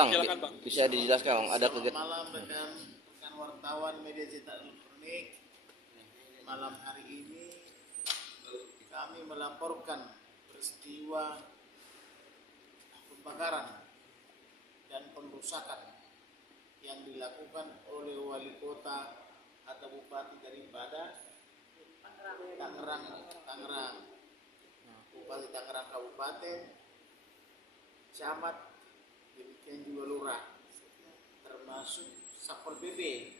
Bang, Silakan Bang. bisa dijelaskan Bang, ada kegiatan. Malam rekan wartawan media cetak elektronik. Malam hari ini kami melaporkan peristiwa pembakaran dan pengrusakan yang dilakukan oleh wali kota atau bupati daripada Tangerang, Bupati Tangerang Kabupaten, camat, demikian juga lurah, termasuk Satpol PP,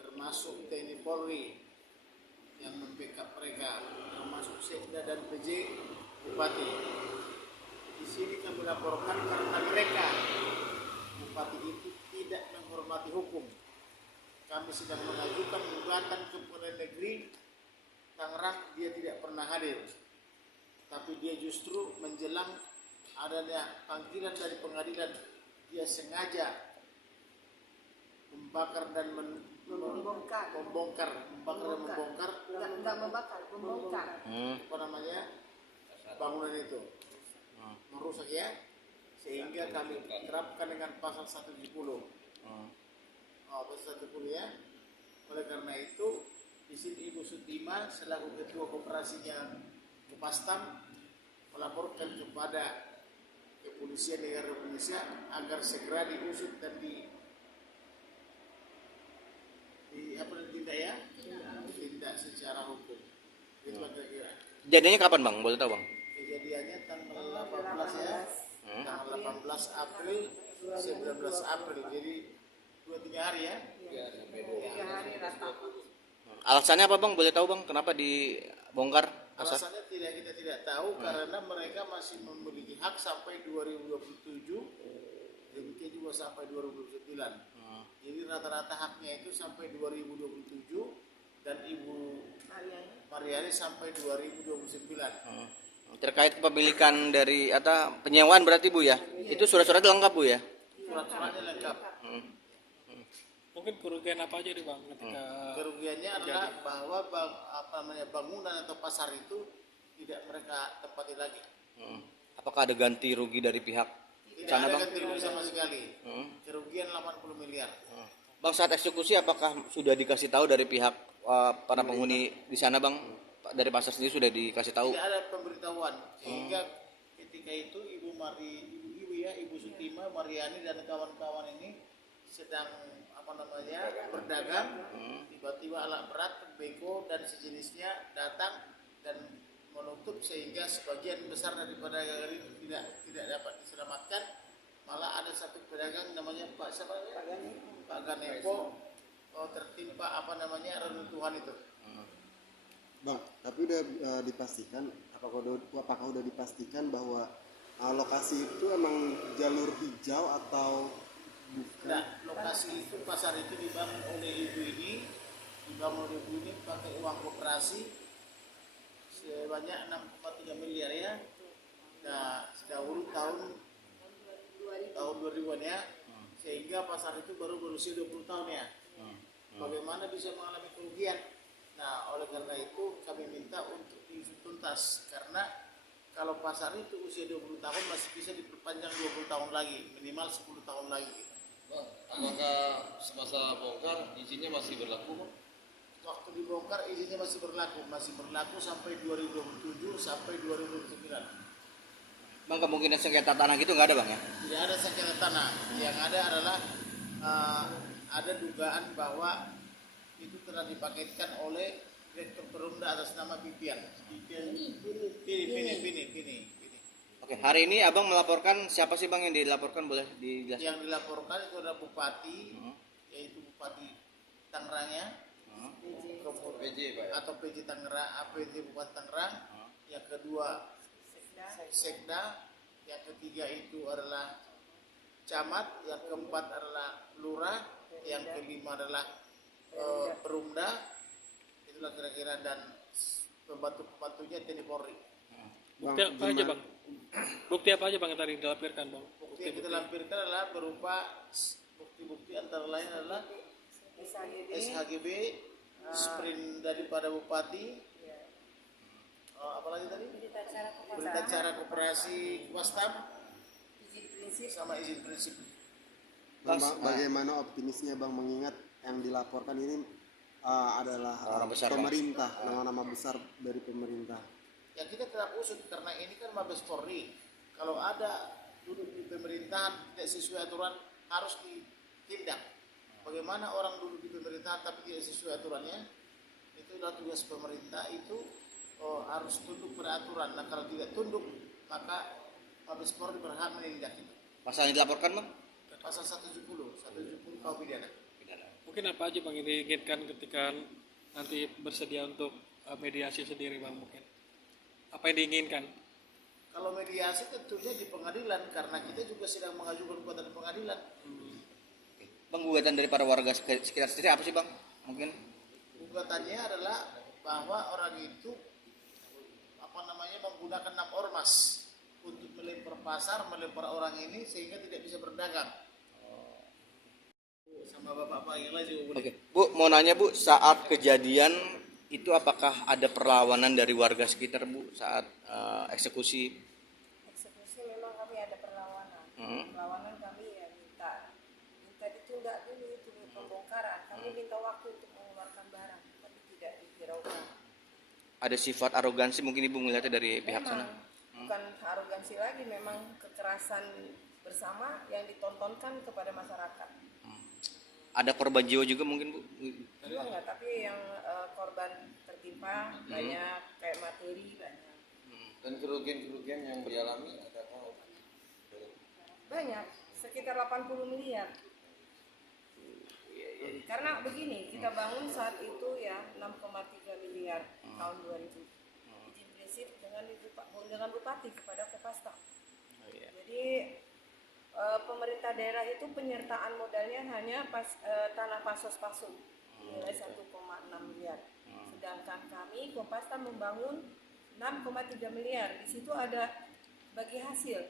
termasuk TNI Polri yang membackup mereka, termasuk Sekda dan PJ Bupati. Di sini kami laporkan karena mereka, Bupati itu tidak menghormati hukum. Kami sedang mengajukan gugatan ke Pengadilan Negeri Tangerang, dia tidak pernah hadir, tapi dia justru menjelang adanya panggilan dari pengadilan, dia sengaja membakar dan membongkar bangunan itu, merusak ya, sehingga kami terapkan dengan pasal 170. Pasal 170 ya. Oleh karena itu, di sini Ibu Sutima selaku Ketua Koperasinya Kopastam melaporkan kepada Kepolisian Negara Indonesia agar segera diusut dan ditindak secara hukum. Itu kira-kira. Kejadiannya kapan Bang? Boleh tahu Bang? Kejadiannya tanggal 18 ya. Tanggal 18 April, 19 April. Jadi 2-3 hari ya. 3 hari rata. Alasannya apa Bang? Boleh tahu Bang? Kenapa dibongkar? Alasannya kita tidak tahu karena mereka masih memiliki hak sampai 2027, demikian juga sampai 2029. Jadi rata-rata haknya itu sampai 2027 dan Ibu Mariani sampai 2029. Terkait kepemilikan dari atau penyewaan berarti Bu ya? Itu surat-suratnya lengkap Bu ya? Surat-suratnya lengkap. Mungkin kerugian apa aja nih Bang ketika kerugiannya adalah bahwa bangunan atau pasar itu tidak mereka tempati lagi. Apakah ada ganti rugi dari pihak Tidak sana ada Bang? ganti rugi sama sekali. Kerugian 80 miliar. Bang, saat eksekusi apakah sudah dikasih tahu dari pihak para penghuni di sana Bang? Dari pasar sendiri sudah dikasih tahu? Tidak ada pemberitahuan, sehingga ketika itu Ibu Sutima, Mariani dan kawan-kawan ini sedang berdagang, tiba-tiba alat berat, beko dan sejenisnya datang dan menutup, sehingga sebagian besar daripada dagangan itu tidak dapat diselamatkan. Malah ada satu pedagang namanya Pak Ganepo tertimpa reruntuhan itu. Bang, tapi udah dipastikan, apakah udah dipastikan bahwa lokasi itu emang jalur hijau atau bukan? Nah, lokasi itu, pasar itu dibangun oleh ibu ini pakai uang koperasi sebanyak 6,3 miliar ya. Nah, dahulu tahun 2000-an ya, sehingga pasar itu baru berusia 20 tahun ya. Bagaimana bisa mengalami kerugian? Nah, oleh karena itu kami minta untuk diusut tuntas, karena kalau pasar itu usia 20 tahun masih bisa diperpanjang 20 tahun lagi, minimal 10 tahun lagi. Apakah semasa bongkar izinnya masih berlaku? Waktu dibongkar izinnya masih berlaku sampai 2027 sampai 2029. Bang, kemungkinan sengketa tanah gitu nggak ada Bang ya? Tidak ada sengketa tanah. Yang ada adalah ada dugaan bahwa itu telah dipaketkan oleh Direktur Perumda atas nama Pipian. Pini. Oke, hari ini Abang melaporkan siapa sih Bang yang dilaporkan, boleh dijelaskan? Yang dilaporkan itu adalah Bupati, yaitu Bupati Tangerangnya, atau PJ Tangerang, PJ Bupati Tangerang. Yang kedua Sekda, yang ketiga itu adalah Camat, yang keempat adalah Lurah, yang kelima adalah Perumda, itulah kira-kira, dan pembantu-pembantunya TNI Polri. Bukti apa aja Bang? Bukti apa aja Bang yang tadi dilampirkan Bang? Bukti yang kita lampirkan adalah berupa bukti-bukti antara lain adalah SHGB, sprint daripada Bupati, apalagi tadi? Berita acara koperasi Kopastam, prinsip. sama izin prinsip. Bang, bagaimana optimisnya Bang mengingat yang dilaporkan ini adalah Orang besar, Bang. pemerintah, nama-nama besar dari pemerintah. Ya kita tetap usut karena ini kan Mabes Polri. Kalau ada duduk di pemerintahan tidak sesuai aturan harus ditindak. Bagaimana orang duduk di pemerintahan tapi tidak sesuai aturannya? Itu adalah tugas pemerintah itu harus tunduk pada aturan. Nah kalau tidak tunduk maka Mabes Polri berhak menindak itu. Pasal yang dilaporkan, Bang? Pasal 170 KUH pidana. Mungkin apa aja bang yang diinginkan ketika nanti bersedia untuk mediasi sendiri bang mungkin? Apa yang diinginkan? Kalau mediasi tentunya di pengadilan karena kita juga sedang mengajukan gugatan pengadilan. Bang, gugatan dari para warga sekitar sendiri apa sih, Bang? Mungkin Gugatannya adalah bahwa orang itu menggunakan 6 ormas untuk melempar pasar, melempar orang ini sehingga tidak bisa berdagang. Sama bapak-bapak yang lain juga boleh. Oke, Bu, mau nanya Bu, saat kejadian itu apakah ada perlawanan dari warga sekitar Bu saat eksekusi? Eksekusi memang kami ada perlawanan. Perlawanan kami ya minta ditunda dulu itu pembongkaran. Kami minta waktu untuk mengeluarkan barang, tapi tidak dihiraukan. Ada sifat arogansi mungkin Ibu melihatnya dari pihak Memang, sana? bukan arogansi lagi, memang kekerasan bersama yang ditontonkan kepada masyarakat. Ada korban jiwa juga mungkin Bu? Juga enggak, tapi yang korban tertimpa banyak, kayak materi banyak. Dan kerugian-kerugian yang dialami adakah? Banyak, sekitar 80 miliar. Karena begini, kita bangun saat itu ya 6,3 miliar tahun 2000. Izin prinsip dengan bupati kepada Kopastam. Jadi pemerintah daerah itu penyertaan modalnya hanya tanah pasos-pasum nilai 1,6 miliar. Sedangkan kami Kopastam membangun 6,3 miliar. Di situ ada bagi hasil.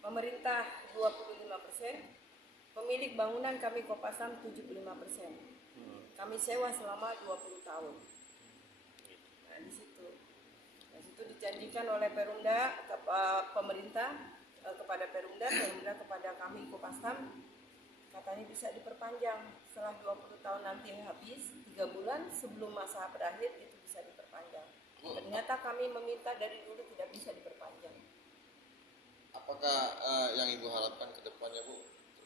Pemerintah 25%, pemilik bangunan kami Kopastam 75%. Kami sewa selama 20 tahun. Nah, di situ dijanjikan oleh Perumda pemerintah kepada Perumda kepada kami Kopastam, katanya bisa diperpanjang setelah 20 tahun nanti habis, 3 bulan sebelum masa berakhir itu bisa diperpanjang. Ternyata kami meminta dari dulu tidak bisa diperpanjang. Apakah yang Ibu harapkan ke depannya Bu?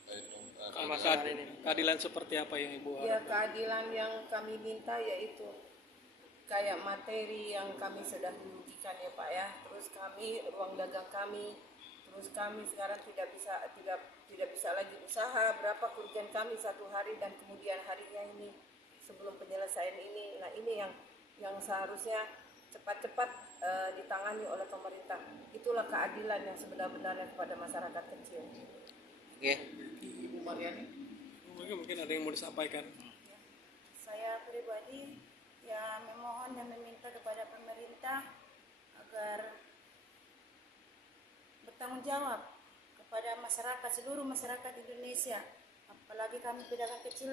Terkait Masalah ini, keadilan seperti apa yang Ibu Ya, harapkan? keadilan yang kami minta yaitu kayak materi yang kami sudah dirugikan ya Pak ya. Terus kami ruang dagang kami, terus kami sekarang tidak bisa lagi usaha. Berapa kerugian kami satu hari dan kemudian harinya ini sebelum penyelesaian ini. Nah ini yang seharusnya cepat-cepat ditangani oleh pemerintah. Itulah keadilan yang sebenar-benarnya kepada masyarakat kecil. Oke. Ibu Mariani. Mungkin ada yang mau disampaikan. Saya pribadi ya memohon dan meminta kepada pemerintah agar bertanggung jawab kepada masyarakat, seluruh masyarakat Indonesia, apalagi kami pedagang kecil.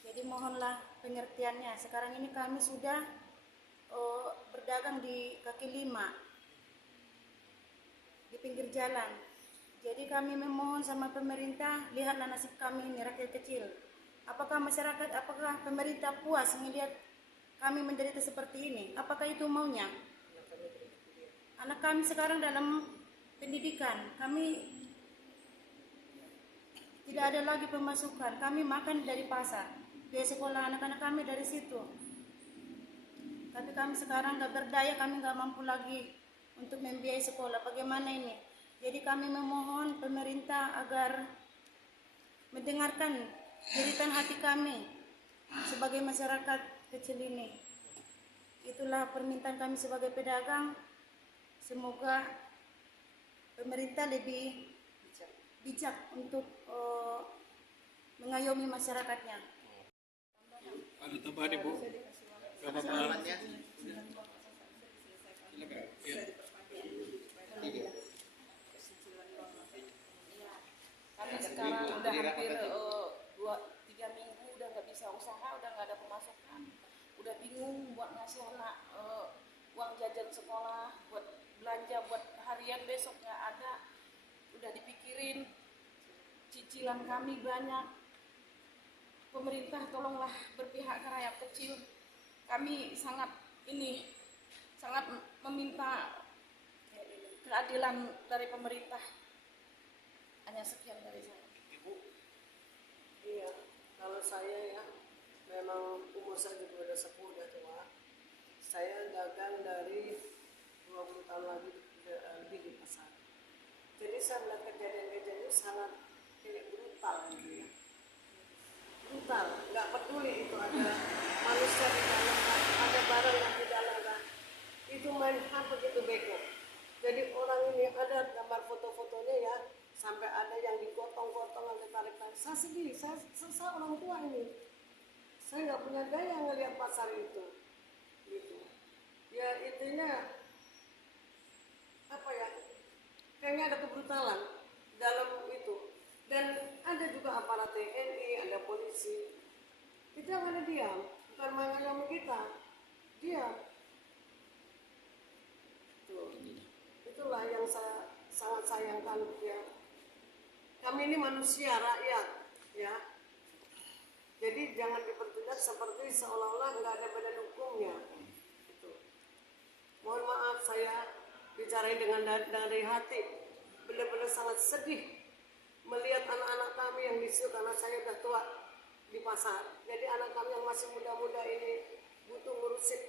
Jadi mohonlah pengertiannya. Sekarang ini kami sudah berdagang di kaki lima di pinggir jalan. Jadi kami memohon sama pemerintah, lihatlah nasib kami ini rakyat kecil. Apakah masyarakat, apakah pemerintah puas melihat kami menderita seperti ini? Apakah itu maunya? Anak kami sekarang dalam pendidikan, kami tidak ada lagi pemasukan. Kami makan dari pasar, biaya sekolah anak-anak kami dari situ. Tapi kami sekarang nggak berdaya, kami nggak mampu lagi untuk membiayai sekolah. Bagaimana ini? Jadi kami memohon pemerintah agar mendengarkan jeritan hati kami sebagai masyarakat kecil ini. Itulah permintaan kami sebagai pedagang. Semoga pemerintah lebih bijak untuk mengayomi masyarakatnya. Ada tambahan Ibu? Gak apa-apa. Silakan. Ya. Kami sekarang udah hampir 2-3 minggu udah nggak bisa usaha, udah nggak ada pemasukan, udah bingung buat ngasih anak uang jajan sekolah, buat belanja buat harian besok nggak ada, udah dipikirin, cicilan kami banyak. Pemerintah tolonglah berpihak ke rakyat kecil. Kami sangat meminta keadilan dari pemerintah. Hanya sekian dari saya. Iya, kalau saya ya, memang umur saya juga udah sepuh, udah tua. Saya dagang dari 20 tahun lagi lebih di pasar. Jadi saya melihat kejadian-kejadian itu sangat brutal gitu ya. Brutal, nggak peduli itu ada manusia di dalam, ada barang yang di dalam kan. Itu main hak begitu bego. Jadi orang ini ada gambar foto-fotonya ya, sampai ada yang digotong-gotong, ada tarik-tarik. Saya sedih, saya orang tua ini. Saya nggak punya daya ngelihat pasar itu. Gitu. Ya intinya apa ya? Kayaknya ada kebrutalan dalam itu. Dan ada juga aparat TNI, ada polisi. Kita nggak ada diam, bukan main sama kita. Diam. Tuh. Itulah yang saya sangat sayangkan ya. Kami ini manusia, rakyat, ya. Jadi jangan dipertindak seperti seolah-olah nggak ada badan hukumnya. Gitu. Mohon maaf saya bicara dengan dari hati. Benar-benar sangat sedih melihat anak-anak kami yang disiu karena saya udah tua di pasar. Jadi anak kami yang masih muda-muda ini butuh ngurusin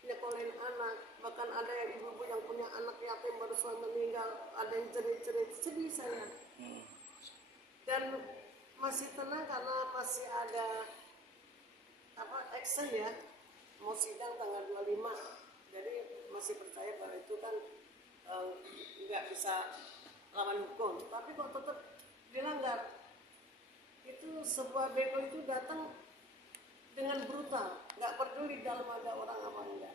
nyekolin anak. Bahkan ada yang ibu-ibu yang punya anak yatim baru suami meninggal, ada yang cerit-cerit, sedih saya. Dan masih tenang karena masih ada action ya, mau sidang tanggal 25. Jadi masih percaya bahwa itu kan nggak bisa lawan hukum. Tapi kok tetap dilanggar. Itu sebuah bego itu datang dengan brutal, nggak peduli dalam ada orang apa enggak.